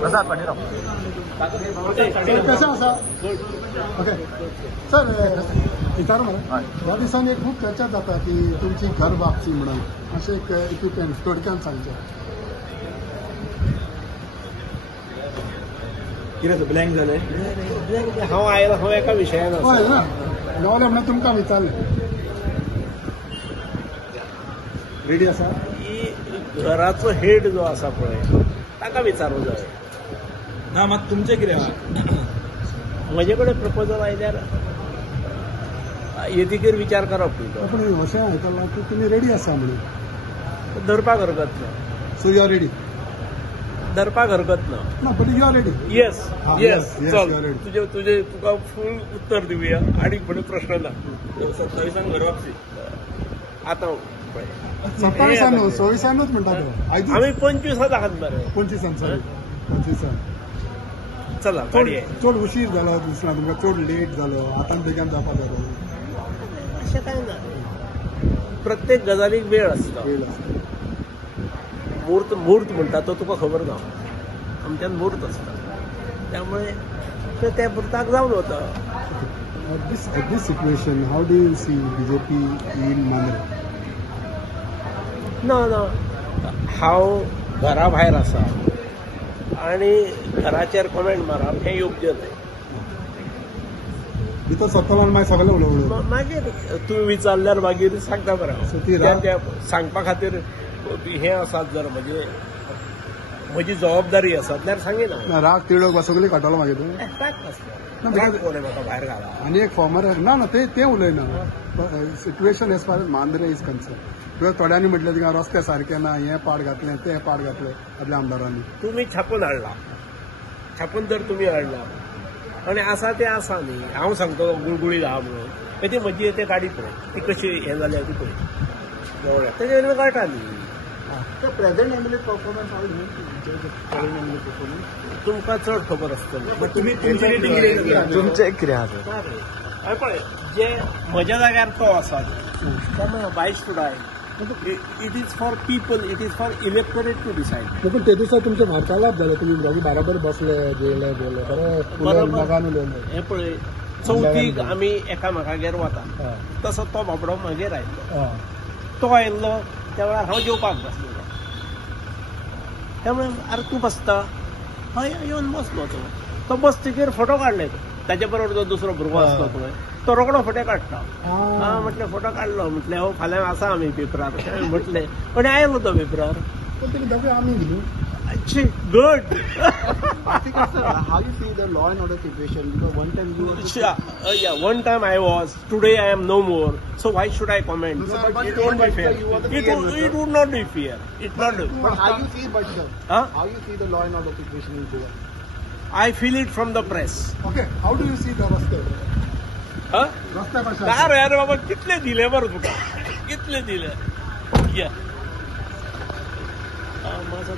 प्रसाद पांडेराव कसं असा okay sir विचार मला ह्या दिसांनी खूप चर्चा जाता की तुमची घर वापसी म्हणून असे एक इक्विपमेंट थोडक्यात सांगचे कितें ब्लँक जालें हांव आयला हांव एका विशयान हय ना गावले म्हणून तुमकां विचारलें रेडी आसा की घराचो हेड जो आसा पळय ताका विचारूंक जाय ना मात तुमचें कितें आहा म्हजे कडेन प्रपोजल आयल्यार येदीकेर विचार करप पूण अशें आयकलां की तुमी रेडी आसा म्हणून धरपाक हरकत ना सो यू आर रेडी धरपाक हरकत ना ना but you are ready yes yes yes, चल you are ready. तुका फूल उत्तर दिवया आनीक फुडें प्रश्न ना 27 घर वापसी आतां पळय 27 म्हणटा तो आमी 25 आहात मरे 25 सॉरी 25 चला गाडये चड उशीर जालो दिसना तुमकां चड लेट जालो आतां बेगीन जावपाक जाय अशें कांय ना प्रत्येक गजालीक वेळ आसता मुहूर्त म्हणटा तो तुका खबर ना आमच्यान मुहूर्त आसता त्यामुळे त्या मुहूर्ताक जावन वता At this situation, how do you see BJP in Mandra? ना हांव घरा भायर आसा आनी घराचेर कमेंट मारप हें योग्य न्हय भितर सत्तलान मागीर सगळें उलोवलें मागीर तुमी विचारल्यार मागीर सांगता बरें So ती त्या सांगपा खातीर हें आसात जर म्हजी जबाबदारी आसा जाल्यार सांगिना राग तिळक वा सगळी काडटलो मागीर तूं कोणें म्हाका भायर घाला आनी एक फॉर्मर ना ते उलयना situation as far as Mandrem is concern तुवें थोड्यांनी म्हटलें थिंगा रस्ते सारके ना हें पाड घातलें तें पाड घातलें आपल्या आमदारांनी तुमी छापून हाडला छापून जर तुमी हाडला आनी आसा तें आसा न्ही हांव सांगतो गुळगुळीत आहा म्हणून ती म्हजी ते गाडी पळय ती कशी हें जाल्या ती पळय जवळ तेजेर कळटा न्ही प्रेझेंट एमएलए परफॉर्मन्स तुमकां चड खबर आसतली बट तुमी तुमची रेटिंग कितें तुमचें कितें आसा हय पळय जे म्हज्या जाग्यार तो आसा why should I it is for people it is for electorate to decide पूण ते दिसा तुमचे वार्तालाप जाले तुमी दोगी बराबर बसले जेले बरें मगान उलयले हें पळय चवथीक आमी एकामेकागेर वता तसो तो बाबडो मागीर आयलो तो आयिल्लो त्या वेळार हांव जेवपाक बसलेलो त्यामुळे अरे तूं बसता हय येवन बसलो तो बसतकीर फोटो काडले ताचे बरोबर जो दुसरो भुरगो आसलो पळय तो रोकडो फोटे काडटा म्हटलें फोटो काडलो म्हटलें हो फाल्यां आसा आमी पेपरार म्हटलें पण आयलो तो पेपरार आमी good How you see the law and order situation? Because one time you one time I was, today I am no more. So why should I comment? It won't be fair. It would not be fair. It not. But how you see, how you see the law and order situation in Goa? I feel it from the press. Okay. How do you see the raste? रस्ते कशे अरे बाबा कितले दिले बरं तुका कितले दिले या माझा